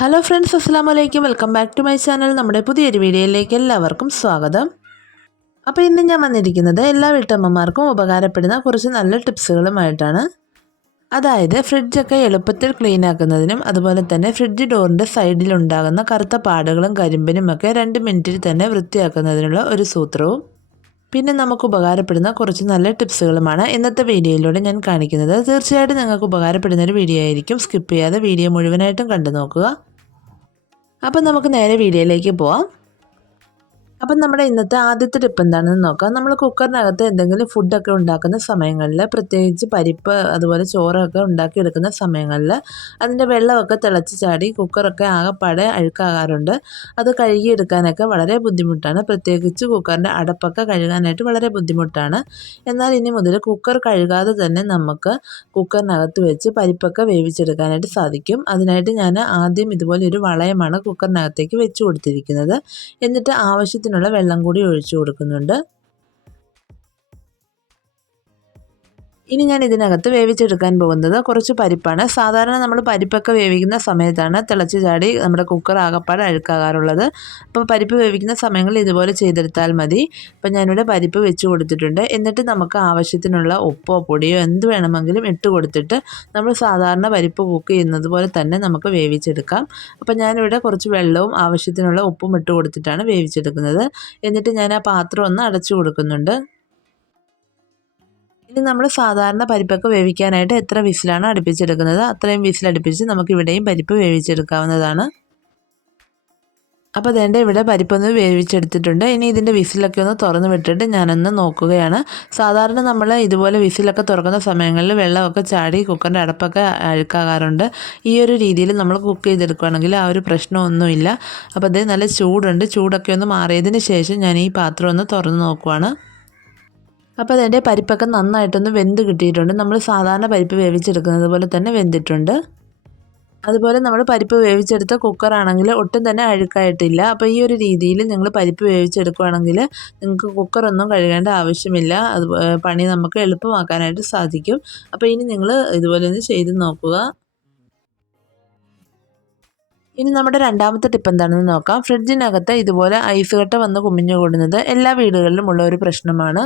Hello friends, അസ്സലാമു അലൈക്കും. Welcome back to my channel. നമ്മുടെ പുതിയൊരു വീഡിയോയിലേക്ക് എല്ലാവർക്കും സ്വാഗതം. അപ്പോൾ ഇന്ന് ഞാൻ വന്നിരിക്കുന്നത് എല്ലാ വീട്ടമ്മമാർക്കും ഉപകാരപ്പെടുന്ന കുറച്ച് നല്ല ടിപ്സുകളുമായിട്ടാണ്. അതായത് ഫ്രിഡ്ജൊക്കെ എളുപ്പത്തിൽ ക്ലീൻ ആക്കുന്നതിനും അതുപോലെ തന്നെ ഫ്രിഡ്ജ് ഡോറിൻ്റെ സൈഡിലുണ്ടാകുന്ന കറുത്ത പാടുകളും കരിമ്പിനും ഒക്കെ 2 മിനിറ്റിൽ തന്നെ വൃത്തിയാക്കുന്നതിനുള്ള ഒരു സൂത്രവും പിന്നെ നമുക്ക് ഉപകാരപ്പെടുന്ന കുറച്ച് നല്ല ടിപ്സുകളുമാണ് ഇന്നത്തെ വീഡിയോയിലൂടെ ഞാൻ കാണിക്കുന്നത്. തീർച്ചയായിട്ടും നിങ്ങൾക്ക് ഉപകാരപ്പെടുന്ന ഒരു വീഡിയോ ആയിരിക്കും. സ്കിപ്പ് ചെയ്യാതെ വീഡിയോ മുഴുവനായിട്ടും കണ്ടു നോക്കുക. അപ്പം നമുക്ക് നേരെ വീഡിയോയിലേക്ക് പോവാം. അപ്പം നമ്മുടെ ഇന്നത്തെ ആദ്യത്തെ ടിപ്പ് എന്താണെന്ന് നോക്കാം. നമ്മൾ കുക്കറിനകത്ത് എന്തെങ്കിലും ഫുഡൊക്കെ ഉണ്ടാക്കുന്ന സമയങ്ങളിൽ, പ്രത്യേകിച്ച് പരിപ്പ് അതുപോലെ ചോറൊക്കെ ഉണ്ടാക്കിയെടുക്കുന്ന സമയങ്ങളിൽ അതിൻ്റെ വെള്ളമൊക്കെ തിളച്ച് ചാടി കുക്കറൊക്കെ ആകെപ്പാടെ അഴുക്കാകാറുണ്ട്. അത് കഴുകിയെടുക്കാനൊക്കെ വളരെ ബുദ്ധിമുട്ടാണ്. പ്രത്യേകിച്ച് കുക്കറിൻ്റെ അടപ്പൊക്കെ കഴുകാനായിട്ട് വളരെ ബുദ്ധിമുട്ടാണ്. എന്നാൽ ഇനി മുതൽ കുക്കർ കഴുകാതെ തന്നെ നമുക്ക് കുക്കറിനകത്ത് വെച്ച് പരിപ്പൊക്കെ വേവിച്ചെടുക്കാനായിട്ട് സാധിക്കും. അതിനായിട്ട് ഞാൻ ആദ്യം ഇതുപോലെ ഒരു വളയമാണ് കുക്കറിനകത്തേക്ക് വെച്ച് കൊടുത്തിരിക്കുന്നത്. എന്നിട്ട് ആവശ്യത്തിനുള്ള വെള്ളം കൂടി ഒഴിച്ചു കൊടുക്കുന്നുണ്ട്. ഇനി ഞാൻ ഇതിനകത്ത് വേവിച്ചെടുക്കാൻ പോകുന്നത് കുറച്ച് പരിപ്പാണ്. സാധാരണ നമ്മൾ പരിപ്പൊക്കെ വേവിക്കുന്ന സമയത്താണ് തിളച്ച് ചാടി നമ്മുടെ കുക്കർ ആകപ്പാടെ അഴുക്കാകാറുള്ളത്. അപ്പോൾ പരിപ്പ് വേവിക്കുന്ന സമയങ്ങളിൽ ഇതുപോലെ ചെയ്തെടുത്താൽ മതി. അപ്പോൾ ഞാനിവിടെ പരിപ്പ് വെച്ച് കൊടുത്തിട്ടുണ്ട്. എന്നിട്ട് നമുക്ക് ആവശ്യത്തിനുള്ള ഉപ്പോ പൊടിയോ എന്ത് വേണമെങ്കിലും ഇട്ട് കൊടുത്തിട്ട് നമ്മൾ സാധാരണ പരിപ്പ് കുക്ക് ചെയ്യുന്നത് പോലെ തന്നെ നമുക്ക് വേവിച്ചെടുക്കാം. അപ്പോൾ ഞാനിവിടെ കുറച്ച് വെള്ളവും ആവശ്യത്തിനുള്ള ഉപ്പും ഇട്ട് കൊടുത്തിട്ടാണ് വേവിച്ചെടുക്കുന്നത്. എന്നിട്ട് ഞാൻ ആ പാത്രം ഒന്ന് അടച്ചു കൊടുക്കുന്നുണ്ട്. ഇനി നമ്മൾ സാധാരണ പരിപ്പൊക്കെ വേവിക്കാനായിട്ട് എത്ര വിസിലാണ് അടുപ്പിച്ചെടുക്കുന്നത് അത്രയും വിസിലടുപ്പിച്ച് നമുക്ക് ഇവിടെയും പരിപ്പ് വേവിച്ചെടുക്കാവുന്നതാണ്. അപ്പോൾ അതേണ്ട ഇവിടെ പരിപ്പൊന്ന് വേവിച്ചെടുത്തിട്ടുണ്ട്. ഇനി ഇതിൻ്റെ വിസിലൊക്കെ ഒന്ന് തുറന്ന് വിട്ടിട്ട് ഞാനൊന്ന് നോക്കുകയാണ്. സാധാരണ നമ്മൾ ഇതുപോലെ വിസിലൊക്കെ തുറക്കുന്ന സമയങ്ങളിൽ വെള്ളമൊക്കെ ചാടി കുക്കറിൻ്റെ അടപ്പൊക്കെ അഴുക്കാകാറുണ്ട്. ഈ ഒരു രീതിയിൽ നമ്മൾ കുക്ക് ചെയ്തെടുക്കുകയാണെങ്കിൽ ആ ഒരു പ്രശ്നമൊന്നുമില്ല. അപ്പോൾ അത് നല്ല ചൂടുണ്ട്. ചൂടൊക്കെ ഒന്ന് മാറിയതിന് ശേഷം ഞാൻ ഈ പാത്രം ഒന്ന് തുറന്ന് നോക്കുവാണ്. അപ്പോൾ അതിൻ്റെ പരിപ്പൊക്കെ നന്നായിട്ടൊന്ന് വെന്ത് കിട്ടിയിട്ടുണ്ട്. നമ്മൾ സാധാരണ പരിപ്പ് വേവിച്ചെടുക്കുന്നത് പോലെ തന്നെ വെന്തിട്ടുണ്ട്. അതുപോലെ നമ്മൾ പരിപ്പ് വേവിച്ചെടുത്ത കുക്കറാണെങ്കിൽ ഒട്ടും തന്നെ അഴുക്കായിട്ടില്ല. അപ്പോൾ ഈ ഒരു രീതിയിൽ നിങ്ങൾ പരിപ്പ് വേവിച്ചെടുക്കുകയാണെങ്കിൽ നിങ്ങൾക്ക് കുക്കറൊന്നും കഴുകേണ്ട ആവശ്യമില്ല. അത് പണി നമുക്ക് എളുപ്പമാക്കാനായിട്ട് സാധിക്കും. അപ്പോൾ ഇനി നിങ്ങൾ ഇതുപോലെ ഒന്ന് ചെയ്ത് നോക്കുക. ഇനി നമ്മുടെ രണ്ടാമത്തെ ടിപ്പ് എന്താണെന്ന് നോക്കാം. ഫ്രിഡ്ജിനകത്ത് ഇതുപോലെ ഐസ് കട്ട വന്ന് കുമിഞ്ഞു കൂടുന്നത് എല്ലാ വീടുകളിലും ഉള്ള ഒരു പ്രശ്നമാണ്.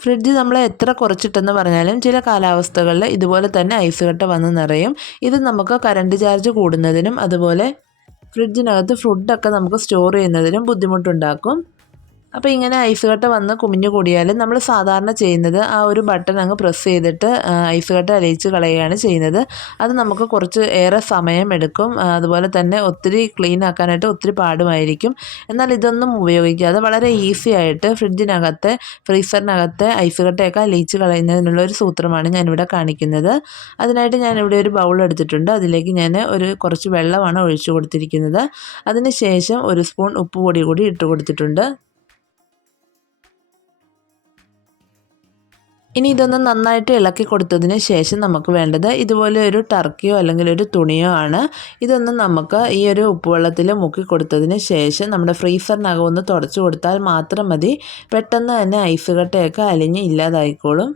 ഫ്രിഡ്ജ് നമ്മൾ എത്ര കുറച്ചിട്ടെന്ന് പറഞ്ഞാലും ചില കാലാവസ്ഥകളിൽ ഇതുപോലെ തന്നെ ഐസ് കട്ട വന്ന് നിറയും. ഇത് നമുക്ക് കറണ്ട് ചാർജ് കൂടുന്നതിനും അതുപോലെ ഫ്രിഡ്ജിനകത്ത് ഫുഡൊക്കെ നമുക്ക് സ്റ്റോർ ചെയ്യുന്നതിനും ബുദ്ധിമുട്ടുണ്ടാക്കും. അപ്പോൾ ഇങ്ങനെ ഐസ് കട്ട വന്ന് കുമിഞ്ഞു കൂടിയാൽ നമ്മൾ സാധാരണ ചെയ്യുന്നത് ആ ഒരു ബട്ടൺ അങ്ങ് പ്രസ് ചെയ്തിട്ട് ഐസ് കട്ട അലിയിച്ച് കളയുകയാണ് ചെയ്യുന്നത്. അത് നമുക്ക് കുറച്ച് ഏറെ സമയം എടുക്കും. അതുപോലെ തന്നെ ഒത്തിരി ക്ലീൻ ആക്കാനായിട്ട് ഒത്തിരി പാടുമായിരിക്കും. എന്നാൽ ഇതൊന്നും ഉപയോഗിക്കാതെ വളരെ ഈസി ആയിട്ട് ഫ്രിഡ്ജിനകത്തെ ഫ്രീസറിനകത്തെ ഐസ് കട്ടയൊക്കെ അലിയിച്ച് കളയുന്നതിനുള്ള ഒരു സൂത്രമാണ് ഞാനിവിടെ കാണിക്കുന്നത്. അതിനായിട്ട് ഞാനിവിടെ ഒരു ബൗൾ എടുത്തിട്ടുണ്ട്. അതിലേക്ക് ഞാൻ കുറച്ച് വെള്ളമാണ് ഒഴിച്ചു കൊടുത്തിരിക്കുന്നത്. അതിന് ശേഷം ഒരു സ്പൂൺ ഉപ്പ് പൊടി കൂടി ഇട്ട് കൊടുത്തിട്ടുണ്ട്. ഇനി ഇതൊന്ന് നന്നായിട്ട് ഇളക്കി കൊടുത്തതിന് ശേഷം നമുക്ക് വേണ്ടത് ഇതുപോലെ ഒരു ടർക്കിയോ അല്ലെങ്കിൽ ഒരു തുണിയോ ആണ്. ഇതൊന്ന് നമുക്ക് ഈ ഒരു ഉപ്പുവെള്ളത്തിൽ മുക്കി കൊടുത്തതിന് ശേഷം നമ്മുടെ ഫ്രീസറിനകം ഒന്ന് തുടച്ചു കൊടുത്താൽ മാത്രം മതി. പെട്ടെന്ന് തന്നെ ഐസ് കട്ടയൊക്കെ അലിഞ്ഞ് ഇല്ലാതായിക്കോളും.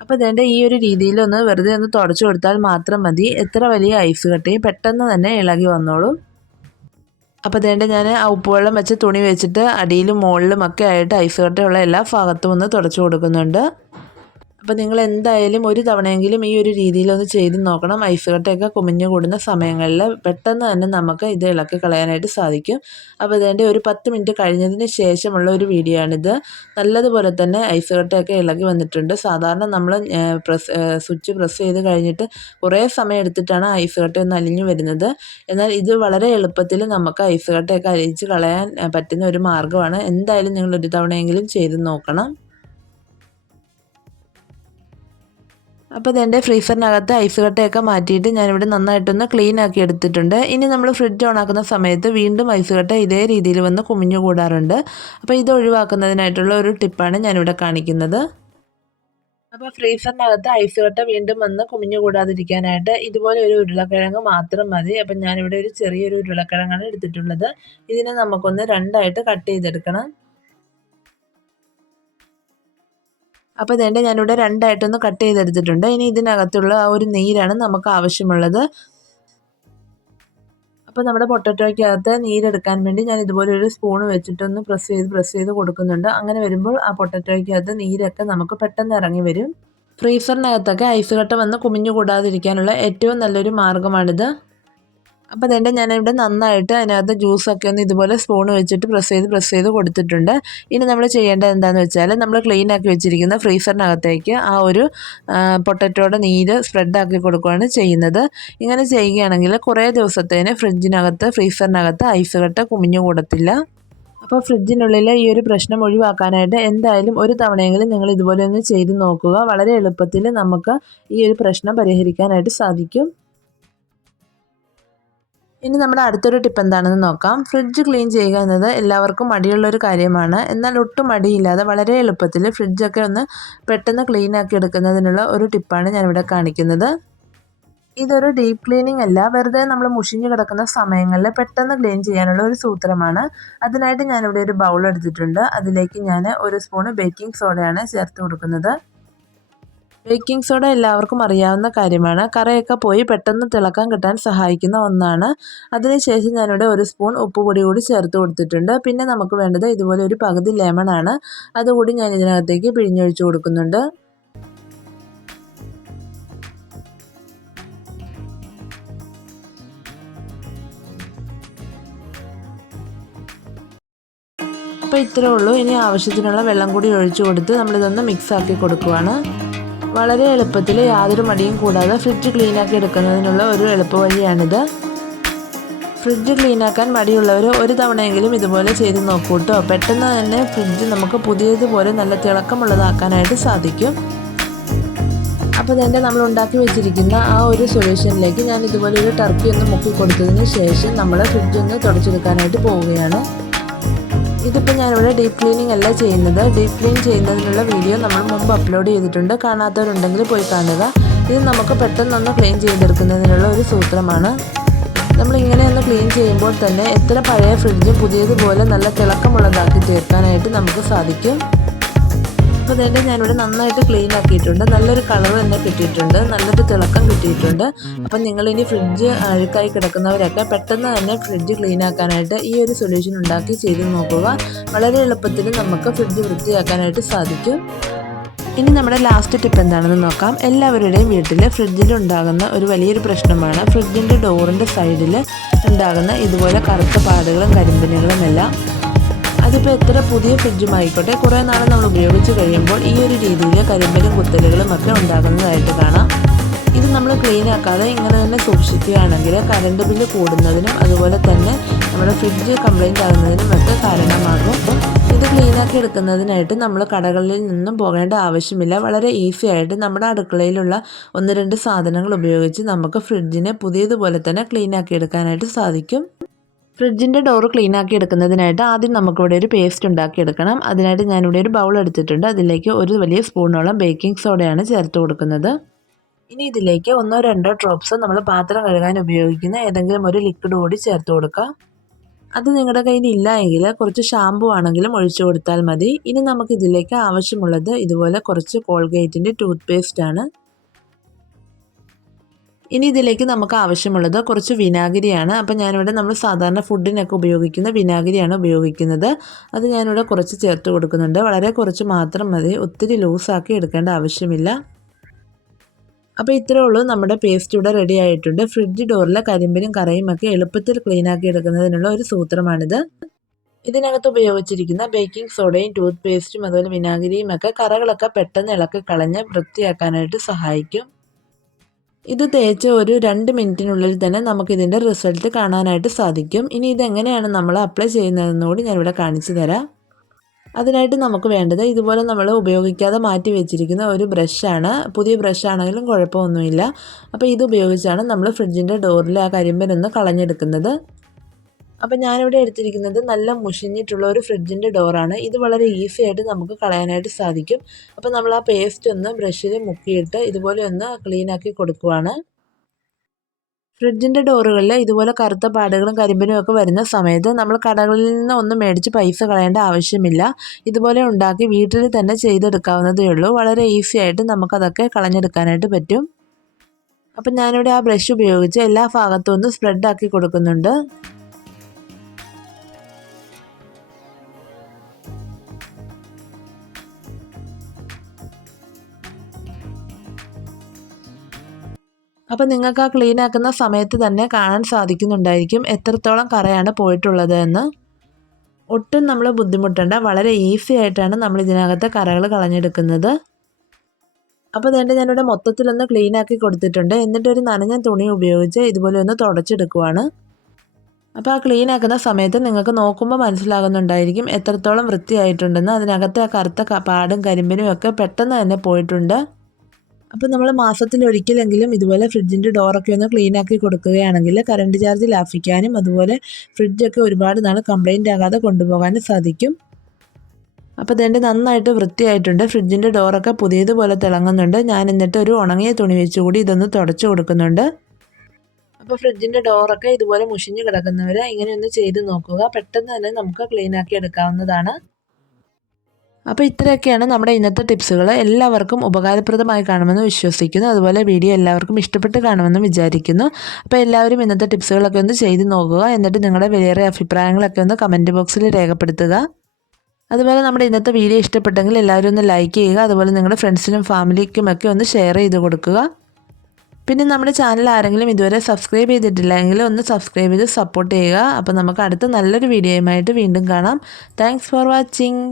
അപ്പോൾ അതേണ്ട ഈ ഒരു രീതിയിലൊന്ന് വെറുതെ ഒന്ന് തുടച്ചു കൊടുത്താൽ മാത്രം മതി. എത്ര വലിയ ഐസ് കട്ടയും പെട്ടെന്ന് തന്നെ ഇളകി വന്നോളും. അപ്പോൾ അതേണ്ട ഞാൻ ആ ഉപ്പുവെള്ളം വെച്ച് തുണി വെച്ചിട്ട് അടിയിലും മുകളിലും ഒക്കെ ആയിട്ട് ഐസ് കട്ടയുള്ള എല്ലാ ഭാഗത്തും ഒന്ന് തുടച്ചു കൊടുക്കുന്നുണ്ട്. അപ്പോൾ നിങ്ങൾ എന്തായാലും ഒരു തവണയെങ്കിലും ഈ ഒരു രീതിയിലൊന്ന് ചെയ്ത് നോക്കണം. ഐസ് കട്ടയൊക്കെ കുമിഞ്ഞു കൂടുന്ന സമയങ്ങളിൽ പെട്ടെന്ന് തന്നെ നമുക്ക് ഇത് ഇളക്കി കളയാനായിട്ട് സാധിക്കും. അപ്പോൾ ഇതിൻ്റെ ഒരു 10 മിനിറ്റ് കഴിഞ്ഞതിന് ശേഷമുള്ള ഒരു വീഡിയോ ആണിത്. നല്ലതുപോലെ തന്നെ ഐസ് കട്ടയൊക്കെ ഇളകി വന്നിട്ടുണ്ട്. സാധാരണ നമ്മൾ സ്വിച്ച് പ്രസ് ചെയ്ത് കഴിഞ്ഞിട്ട് കുറേ സമയം എടുത്തിട്ടാണ് ഐസ് കട്ട ഒന്ന് അലിഞ്ഞു വരുന്നത്. എന്നാൽ ഇത് വളരെ എളുപ്പത്തിൽ നമുക്ക് ഐസ് കട്ടയൊക്കെ അലിയിച്ച് കളയാൻ പറ്റുന്ന ഒരു മാർഗ്ഗമാണ്. എന്തായാലും നിങ്ങൾ ഒരു തവണയെങ്കിലും ചെയ്ത് നോക്കണം. അപ്പോൾ ഇതെൻ്റെ ഫ്രീസറിനകത്ത് ഐസ് കട്ടയൊക്കെ മാറ്റിയിട്ട് ഞാനിവിടെ നന്നായിട്ടൊന്ന് ക്ലീൻ ആക്കി എടുത്തിട്ടുണ്ട്. ഇനി നമ്മൾ ഫ്രിഡ്ജ് ഓൺ ആക്കുന്ന സമയത്ത് വീണ്ടും ഐസ് കട്ട ഇതേ രീതിയിൽ വന്ന് കുമിഞ്ഞു കൂടാറുണ്ട്. അപ്പോൾ ഇത് ഒഴിവാക്കുന്നതിനായിട്ടുള്ള ഒരു ടിപ്പാണ് ഞാനിവിടെ കാണിക്കുന്നത്. അപ്പോൾ ഫ്രീസറിനകത്ത് ഐസ് കട്ട വീണ്ടും വന്ന് കുമിഞ്ഞു കൂടാതിരിക്കാനായിട്ട് ഇതുപോലെ ഒരു ഉരുളക്കിഴങ്ങ് മാത്രം മതി. അപ്പം ഞാനിവിടെ ഒരു ചെറിയൊരു ഉരുളക്കിഴങ്ങാണ് എടുത്തിട്ടുള്ളത്. ഇതിനെ നമുക്കൊന്ന് രണ്ടായിട്ട് കട്ട് ചെയ്തെടുക്കണം. അപ്പോൾ ഇതേണ്ട ഞാനിവിടെ രണ്ടായിട്ടൊന്ന് കട്ട് ചെയ്തെടുത്തിട്ടുണ്ട്. ഇനി ഇതിനകത്തുള്ള ആ ഒരു നീരാണ് നമുക്ക് ആവശ്യമുള്ളത്. അപ്പോൾ നമ്മുടെ പൊട്ടറ്റോയ്ക്കകത്ത് നീരെടുക്കാൻ വേണ്ടി ഞാൻ ഇതുപോലെ ഒരു സ്പൂൺ വെച്ചിട്ടൊന്ന് പ്രസ് ചെയ്ത് കൊടുക്കുന്നുണ്ട്. അങ്ങനെ വരുമ്പോൾ ആ പൊട്ടറ്റോയ്ക്കകത്ത് നീരൊക്കെ നമുക്ക് പെട്ടെന്ന് ഇറങ്ങി വരും. ഫ്രീസറിനകത്തൊക്കെ ഐസ് കട്ട വന്ന് കുമിഞ്ഞു കൂടാതിരിക്കാനുള്ള ഏറ്റവും നല്ലൊരു മാർഗ്ഗമാണിത്. അപ്പോൾ അതുകൊണ്ട് ഞാനിവിടെ നന്നായിട്ട് അതിനകത്ത് ജ്യൂസൊക്കെ ഒന്ന് ഇതുപോലെ സ്പൂൺ വെച്ചിട്ട് പ്രസ് ചെയ്ത് കൊടുത്തിട്ടുണ്ട്. ഇനി നമ്മൾ ചെയ്യേണ്ടത് എന്താണെന്ന് വെച്ചാൽ നമ്മൾ ക്ലീൻ ആക്കി വെച്ചിരിക്കുന്ന ഫ്രീസറിനകത്തേക്ക് ആ ഒരു പൊട്ടറ്റോയുടെ നീര് സ്പ്രെഡാക്കി കൊടുക്കുകയാണ് ചെയ്യുന്നത്. ഇങ്ങനെ ചെയ്യുകയാണെങ്കിൽ കുറേ ദിവസത്തേന് ഫ്രീസറിനകത്ത് ഐസ് കട്ട കുമിഞ്ഞു കൂടത്തില്ല. അപ്പോൾ ഫ്രിഡ്ജിനുള്ളിൽ ഈ ഒരു പ്രശ്നം ഒഴിവാക്കാനായിട്ട് എന്തായാലും ഒരു തവണയെങ്കിലും നിങ്ങൾ ഇതുപോലെ ഒന്ന് ചെയ്ത് നോക്കുക. വളരെ എളുപ്പത്തിൽ നമുക്ക് ഈ ഒരു പ്രശ്നം പരിഹരിക്കാനായിട്ട് സാധിക്കും. ഇനി നമ്മുടെ അടുത്തൊരു ടിപ്പ് എന്താണെന്ന് നോക്കാം. ഫ്രിഡ്ജ് ക്ലീൻ ചെയ്യുക എന്നത് എല്ലാവർക്കും മടിയുള്ളൊരു കാര്യമാണ്. എന്നാൽ ഒട്ടും മടിയില്ലാതെ വളരെ എളുപ്പത്തിൽ ഫ്രിഡ്ജൊക്കെ ഒന്ന് പെട്ടെന്ന് ക്ലീൻ ആക്കി എടുക്കുന്നതിനുള്ള ഒരു ടിപ്പാണ് ഞാനിവിടെ കാണിക്കുന്നത്. ഇതൊരു ഡീപ്പ് ക്ലീനിങ് അല്ല, വെറുതെ നമ്മൾ മുഷിഞ്ഞു കിടക്കുന്ന സമയങ്ങളിൽ പെട്ടെന്ന് ക്ലീൻ ചെയ്യാനുള്ള ഒരു സൂത്രമാണ്. അതിനായിട്ട് ഞാനിവിടെ ഒരു ബൗൾ എടുത്തിട്ടുണ്ട്. അതിലേക്ക് ഞാൻ ഒരു സ്പൂൺ ബേക്കിംഗ് സോഡയാണ് ചേർത്ത് കൊടുക്കുന്നത്. ബേക്കിംഗ് സോഡ എല്ലാവർക്കും അറിയാവുന്ന കാര്യമാണ്. കറയൊക്കെ പോയി പെട്ടെന്ന് തിളക്കം കിട്ടാൻ സഹായിക്കുന്ന ഒന്നാണ്. അതിനുശേഷം ഞാനിവിടെ ഒരു സ്പൂൺ ഉപ്പുപൊടി കൂടി ചേർത്ത് കൊടുത്തിട്ടുണ്ട്. പിന്നെ നമുക്ക് വേണ്ടത് ഇതുപോലെ ഒരു പകുതി ലെമണാണ്. അതുകൂടി ഞാൻ ഇതിനകത്തേക്ക് പിഴിഞ്ഞൊഴിച്ച് കൊടുക്കുന്നുണ്ട്. അപ്പോൾ ഇത്രയേ ഉള്ളൂ. ഇനി ആവശ്യത്തിനുള്ള വെള്ളം കൂടി ഒഴിച്ചു കൊടുത്ത് നമ്മളിതൊന്ന് മിക്സ് ആക്കി കൊടുക്കുവാണ്. വളരെ എളുപ്പത്തിൽ യാതൊരു മടിയും കൂടാതെ ഫ്രിഡ്ജ് ക്ലീനാക്കി എടുക്കുന്നതിനുള്ള ഒരു എളുപ്പ വഴിയാണിത്. ഫ്രിഡ്ജ് ക്ലീനാക്കാൻ മടിയുള്ളവർ ഒരു തവണയെങ്കിലും ഇതുപോലെ ചെയ്ത് നോക്കൂ കേട്ടോ. പെട്ടെന്ന് തന്നെ ഫ്രിഡ്ജ് നമുക്ക് പുതിയതുപോലെ നല്ല തിളക്കമുള്ളതാക്കാനായിട്ട് സാധിക്കും. അപ്പോൾ ഇതിൻ്റെ നമ്മൾ ഉണ്ടാക്കി വെച്ചിരിക്കുന്ന ആ ഒരു സൊല്യൂഷനിലേക്ക് ഞാൻ ഇതുപോലെ ഒരു ടർക്കി ഒന്ന് മുക്കി കൊടുത്തതിന് ശേഷം നമ്മൾ ഫ്രിഡ്ജ് ഒന്ന് തുടച്ചെടുക്കാനായിട്ട് പോവുകയാണ്. ഇതിപ്പോൾ ഞാനിവിടെ ഡീപ്പ് ക്ലീനിങ് അല്ല ചെയ്യുന്നത്. ഡീപ്പ് ക്ലീൻ ചെയ്യുന്നതിനുള്ള വീഡിയോ നമ്മൾ മുമ്പ് അപ്ലോഡ് ചെയ്തിട്ടുണ്ട്. കാണാത്തവരുണ്ടെങ്കിൽ പോയി കാണുക. ഇത് നമുക്ക് പെട്ടെന്നൊന്ന് ക്ലീൻ ചെയ്തെടുക്കുന്നതിനുള്ള ഒരു സൂത്രമാണ്. നമ്മളിങ്ങനെ ഒന്ന് ക്ലീൻ ചെയ്യുമ്പോൾ തന്നെ എത്ര പഴയ ഫ്രിഡ്ജും പുതിയതുപോലെ നല്ല തിളക്കമുള്ളതാക്കി തീർക്കാനായിട്ട് നമുക്ക് സാധിക്കും. അപ്പോൾ അതുകൊണ്ട് ഞാനിവിടെ നന്നായിട്ട് ക്ലീൻ ആക്കിയിട്ടുണ്ട്. നല്ലൊരു കളർ തന്നെ കിട്ടിയിട്ടുണ്ട്. നല്ലൊരു തിളക്കം കിട്ടിയിട്ടുണ്ട്. അപ്പം നിങ്ങളിനി ഫ്രിഡ്ജ് അഴുക്കായി കിടക്കുന്നവരൊക്കെ പെട്ടെന്ന് തന്നെ ഫ്രിഡ്ജ് ക്ലീൻ ആക്കാനായിട്ട് ഈ ഒരു സൊല്യൂഷൻ ഉണ്ടാക്കി ചെയ്ത് നോക്കുക. വളരെ എളുപ്പത്തിൽ നമുക്ക് ഫ്രിഡ്ജ് വൃത്തിയാക്കാനായിട്ട് സാധിക്കും. ഇനി നമ്മുടെ ലാസ്റ്റ് ടിപ്പ് എന്താണെന്ന് നോക്കാം. എല്ലാവരുടെയും വീട്ടിൽ ഫ്രിഡ്ജിൽ ഉണ്ടാകുന്ന ഒരു വലിയൊരു പ്രശ്നമാണ് ഫ്രിഡ്ജിൻ്റെ ഡോറിൻ്റെ സൈഡിൽ ഉണ്ടാകുന്ന ഇതുപോലെ കറുത്ത പാടുകളും കരിമ്പനുകളും എല്ലാം. അതിപ്പോൾ എത്ര പുതിയ ഫ്രിഡ്ജുമായിക്കോട്ടെ കുറേ നാൾ നമ്മൾ ഉപയോഗിച്ച് കഴിയുമ്പോൾ ഈ ഒരു രീതിയിൽ കരിമ്പനും കുത്തലുകളും ഒക്കെ ഉണ്ടാകുന്നതായിട്ട് കാണാം. ഇത് നമ്മൾ ക്ലീൻ ആക്കാതെ ഇങ്ങനെ തന്നെ സൂക്ഷിക്കുകയാണെങ്കിൽ കറണ്ട് ബില്ല് കൂടുന്നതിനും അതുപോലെ തന്നെ നമ്മുടെ ഫ്രിഡ്ജ് കംപ്ലൈൻറ്റ് ആകുന്നതിനും ഒക്കെ കാരണമാകും. ഇത് ക്ലീനാക്കി എടുക്കുന്നതിനായിട്ട് നമ്മൾ കടകളിൽ നിന്നും പോകേണ്ട ആവശ്യമില്ല. വളരെ ഈസി ആയിട്ട് നമ്മുടെ അടുക്കളയിലുള്ള 1-2 സാധനങ്ങൾ ഉപയോഗിച്ച് നമുക്ക് ഫ്രിഡ്ജിനെ പുതിയതുപോലെ തന്നെ ക്ലീനാക്കി എടുക്കാനായിട്ട് സാധിക്കും. ഫ്രിഡ്ജിൻ്റെ ഡോറ് ക്ലീനാക്കി എടുക്കുന്നതിനായിട്ട് ആദ്യം നമുക്കിവിടെ ഒരു പേസ്റ്റ് ഉണ്ടാക്കിയെടുക്കണം. അതിനായിട്ട് ഞാനിവിടെ ഒരു ബൗൾ എടുത്തിട്ടുണ്ട്. അതിലേക്ക് ഒരു വലിയ സ്പൂണോളം ബേക്കിംഗ് സോഡയാണ് ചേർത്ത് കൊടുക്കുന്നത്. ഇനി ഇതിലേക്ക് 1-2 ഡ്രോപ്സ് നമ്മൾ പാത്രം കഴുകാൻ ഉപയോഗിക്കുന്ന ഏതെങ്കിലും ഒരു ലിക്വിഡ് കൂടി ചേർത്ത് കൊടുക്കുക. അത് നിങ്ങളുടെ കയ്യിൽ ഇല്ല എങ്കിൽ കുറച്ച് ഷാമ്പു ആണെങ്കിലും ഒഴിച്ചു കൊടുത്താൽ മതി. ഇനി നമുക്കിതിലേക്ക് ആവശ്യമുള്ളത് ഇതുപോലെ കുറച്ച് കോൾഗേറ്റിൻ്റെ ടൂത്ത് പേസ്റ്റാണ്. ഇനി ഇതിലേക്ക് നമുക്ക് ആവശ്യമുള്ളത് കുറച്ച് വിനാഗിരിയാണ്. അപ്പോൾ ഞാനിവിടെ നമ്മൾ സാധാരണ ഫുഡിനൊക്കെ ഉപയോഗിക്കുന്ന വിനാഗിരിയാണ് ഉപയോഗിക്കുന്നത്. അത് ഞാനിവിടെ കുറച്ച് ചേർത്ത് കൊടുക്കുന്നുണ്ട്. വളരെ കുറച്ച് മാത്രം മതി. ഒത്തിരി ലൂസാക്കി എടുക്കേണ്ട ആവശ്യമില്ല. അപ്പോൾ ഇത്രയേ ഉള്ളൂ. നമ്മുടെ പേസ്റ്റ് ഇവിടെ റെഡി ആയിട്ടുണ്ട്. ഫ്രിഡ്ജ് ഡോറിലെ കരിമ്പനും കറയും ഒക്കെ എളുപ്പത്തിൽ ക്ലീനാക്കി എടുക്കുന്നതിനുള്ള ഒരു സൂത്രമാണിത്. ഇതിനകത്ത് ഉപയോഗിച്ചിരിക്കുന്ന ബേക്കിംഗ് സോഡയും ടൂത്ത് പേസ്റ്റും അതുപോലെ വിനാഗിരിയും ഒക്കെ കറകളൊക്കെ പെട്ടെന്ന് ഇളക്കി കളഞ്ഞ് വൃത്തിയാക്കാനായിട്ട് സഹായിക്കും. ഇത് തേച്ച് ഒരു 2 മിനിറ്റിനുള്ളിൽ തന്നെ നമുക്കിതിൻ്റെ റിസൾട്ട് കാണാനായിട്ട് സാധിക്കും. ഇനി ഇതെങ്ങനെയാണ് നമ്മൾ അപ്ലൈ ചെയ്യുന്നതെന്നുകൂടി ഞാനിവിടെ കാണിച്ചു തരാം. അതിനായിട്ട് നമുക്ക് വേണ്ടത് ഇതുപോലെ നമ്മൾ ഉപയോഗിക്കാതെ മാറ്റി വെച്ചിരിക്കുന്ന ഒരു ബ്രഷാണ്. പുതിയ ബ്രഷാണെങ്കിലും കുഴപ്പമൊന്നുമില്ല. അപ്പോൾ ഇത് ഉപയോഗിച്ചാണ് നമ്മൾ ഫ്രിഡ്ജിൻ്റെ ഡോറിൽ ആ കരിമ്പനൊന്ന് കളഞ്ഞെടുക്കുന്നത്. അപ്പോൾ ഞാനിവിടെ എടുത്തിരിക്കുന്നത് നല്ല മുഷിഞ്ഞിട്ടുള്ള ഒരു ഫ്രിഡ്ജിൻ്റെ ഡോറാണ്. ഇത് വളരെ ഈസി ആയിട്ട് നമുക്ക് കളയാനായിട്ട് സാധിക്കും. അപ്പോൾ നമ്മൾ ആ പേസ്റ്റ് ഒന്ന് ബ്രഷിൽ മുക്കിയിട്ട് ഇതുപോലെ ഒന്ന് ക്ലീനാക്കി കൊടുക്കുവാണ്. ഫ്രിഡ്ജിൻ്റെ ഡോറുകളിൽ ഇതുപോലെ കറുത്ത പാടുകളും കരിമ്പനും ഒക്കെ വരുന്ന സമയത്ത് നമ്മൾ കടകളിൽ നിന്ന് ഒന്നും മേടിച്ച് പൈസ കളയേണ്ട ആവശ്യമില്ല. ഇതുപോലെ ഉണ്ടാക്കി വീട്ടിൽ തന്നെ ചെയ്തെടുക്കാവുന്നതേ ഉള്ളൂ. വളരെ ഈസി ആയിട്ട് നമുക്കതൊക്കെ കളഞ്ഞെടുക്കാനായിട്ട് പറ്റും. അപ്പം ഞാനിവിടെ ആ ബ്രഷ് ഉപയോഗിച്ച് എല്ലാ ഭാഗത്തും ഒന്ന് സ്പ്രെഡാക്കി കൊടുക്കുന്നുണ്ട്. അപ്പം നിങ്ങൾക്ക് ആ ക്ലീൻ ആക്കുന്ന സമയത്ത് തന്നെ കാണാൻ സാധിക്കുന്നുണ്ടായിരിക്കും എത്രത്തോളം കറയാണ് പോയിട്ടുള്ളത് എന്ന്. ഒട്ടും നമ്മൾ ബുദ്ധിമുട്ടേണ്ട, വളരെ ഈസി ആയിട്ടാണ് നമ്മൾ ഇതിനകത്തെ കറകൾ കളഞ്ഞെടുക്കുന്നത്. അപ്പോൾ അതുകൊണ്ട് ഞാനിവിടെ മൊത്തത്തിലൊന്ന് ക്ലീൻ ആക്കി കൊടുത്തിട്ടുണ്ട്. എന്നിട്ടൊരു നനഞ്ഞ തുണി ഉപയോഗിച്ച് ഇതുപോലെ ഒന്ന് തുടച്ചെടുക്കുവാണ്. അപ്പോൾ ആ ക്ലീൻ ആക്കുന്ന സമയത്ത് നിങ്ങൾക്ക് നോക്കുമ്പോൾ മനസ്സിലാകുന്നുണ്ടായിരിക്കും എത്രത്തോളം വൃത്തിയായിട്ടുണ്ടെന്ന്. അതിനകത്തെ ആ കറുത്ത പാടും കരിമ്പിനും ഒക്കെ പെട്ടെന്ന് തന്നെ പോയിട്ടുണ്ട്. അപ്പോൾ നമ്മൾ മാസത്തിലൊരിക്കലെങ്കിലും ഇതുപോലെ ഫ്രിഡ്ജിൻ്റെ ഡോറൊക്കെ ഒന്ന് ക്ലീൻ ആക്കി കൊടുക്കുകയാണെങ്കിൽ കറണ്ട് ചാർജ് ലാഭിക്കാനും അതുപോലെ ഫ്രിഡ്ജൊക്കെ ഒരുപാട് നാൾ കംപ്ലൈൻ്റ് ആകാതെ കൊണ്ടുപോകാനും സാധിക്കും. അപ്പോൾ ഇതേണ്ട നന്നായിട്ട് വൃത്തിയായിട്ടുണ്ട്. ഫ്രിഡ്ജിൻ്റെ ഡോറൊക്കെ പുതിയതുപോലെ തിളങ്ങുന്നുണ്ട്. ഞാൻ എന്നിട്ട് ഒരു ഉണങ്ങിയ തുണി വെച്ചുകൂടി ഇതൊന്ന് തുടച്ചു കൊടുക്കുന്നുണ്ട്. അപ്പോൾ ഫ്രിഡ്ജിൻ്റെ ഡോറൊക്കെ ഇതുപോലെ മുഷിഞ്ഞ് കിടക്കുന്നവർ ഇങ്ങനെയൊന്ന് ചെയ്ത് നോക്കുക. പെട്ടെന്ന് തന്നെ നമുക്ക് ക്ലീൻ ആക്കി എടുക്കാവുന്നതാണ്. അപ്പോൾ ഇത്രയൊക്കെയാണ് നമ്മുടെ ഇന്നത്തെ ടിപ്സുകൾ. എല്ലാവർക്കും ഉപകാരപ്രദമായി കാണുമെന്ന് വിശ്വസിക്കുന്നു. അതുപോലെ വീഡിയോ എല്ലാവർക്കും ഇഷ്ടപ്പെട്ട് കാണുമെന്ന് വിചാരിക്കുന്നു. അപ്പോൾ എല്ലാവരും ഇന്നത്തെ ടിപ്സുകളൊക്കെ ഒന്ന് ചെയ്ത് നോക്കുക. എന്നിട്ട് നിങ്ങളുടെ വിലയേറിയ അഭിപ്രായങ്ങളൊക്കെ ഒന്ന് കമൻറ്റ് ബോക്സിൽ രേഖപ്പെടുത്തുക. അതുപോലെ നമ്മുടെ ഇന്നത്തെ വീഡിയോ ഇഷ്ടപ്പെട്ടെങ്കിൽ എല്ലാവരും ഒന്ന് ലൈക്ക് ചെയ്യുക. അതുപോലെ നിങ്ങളുടെ ഫ്രണ്ട്സിനും ഫാമിലിക്കുമൊക്കെ ഒന്ന് ഷെയർ ചെയ്ത് കൊടുക്കുക. പിന്നെ നമ്മുടെ ചാനൽ ആരെങ്കിലും ഇതുവരെ സബ്സ്ക്രൈബ് ചെയ്തിട്ടില്ലെങ്കിൽ ഒന്ന് സബ്സ്ക്രൈബ് ചെയ്ത് സപ്പോർട്ട് ചെയ്യുക. അപ്പോൾ നമുക്ക് അടുത്ത നല്ലൊരു വീഡിയോയുമായിട്ട് വീണ്ടും കാണാം. Thanks for watching.